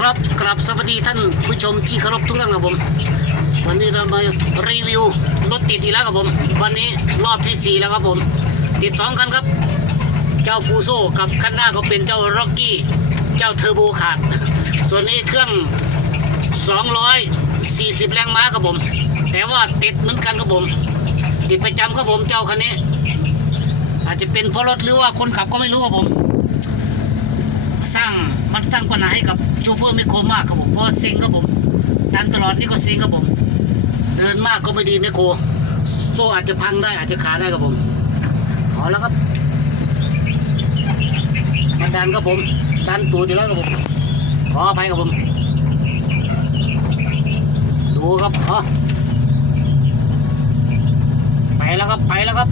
ครับกราบสวัสดีท่านผู้ชมที่เคารพทุกท่านครับผม วันนี้เรามารีวิวรถติดอีกแล้วครับผม วันนี้รอบที่สี่แล้วครับผม ติดสองคันครับ เจ้าฟูโซกับคันหน้าก็เป็นเจ้าร็อกกี้ เจ้าเทอร์โบขาด ส่วนนี้เครื่อง 240 แรงม้าครับผม แต่ว่าติดเหมือนกันครับผม ติดประจำครับผมเจ้าคันนี้ อาจจะเป็นเพราะรถหรือว่าคนขับก็ไม่รู้ครับผม สร้าง มันสร้างปัญหาให้กับจูเฟอร์ไมโครมากครับผมเพราะซ็งครับผมดันตลอดนี่ก็ซ็งครับผม เดินมากก็ไม่ดีไม่โค โซ่อาจจะพังได้อาจจะขาดได้ครับผมเอาแล้วครับมาดันครับผมดันตูดอยู่แล้วครับผมขออภัยครับผม ดูครับอ๋อไปแล้วครับไปแล้วครับ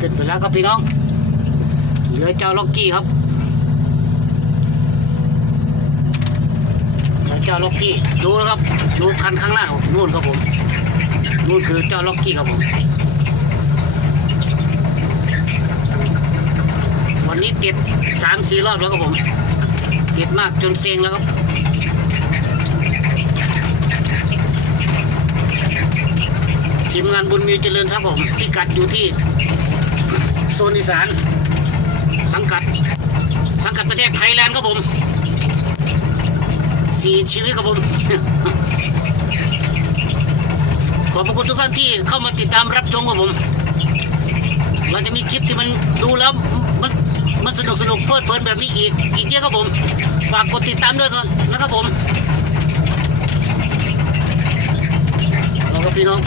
ขึ้นไปแล้วครับพี่น้อง เหลือเจ้าล็อกกี้ครับ เหลือเจ้าล็อกกี้ ดูนะครับ ดูคันข้างหน้านู่นครับผม นู่นคือเจ้าล็อกกี้ครับผม วันนี้ติดสามสี่รอบแล้วครับผมติดมากจนเซ็งแล้วครับทีมงานบุญมีเจริญครับผมพิกัดอยู่ที่ ซนอีสาน สังกัด สังกัดประเทศไทยแลนด์ครับผมสี่ชีวิตครับผม ขอบพระคุณทุกท่านที่เข้ามาติดตามรับชมครับผม เราจะมีคลิปที่มันดูแล้วมันมันสนุกสนุกเพลิดเพลินแบบนี้อีกอีกเยอะครับผม ฝากกดติดตามด้วยกันนะครับผมแล้วก็พี่น้อง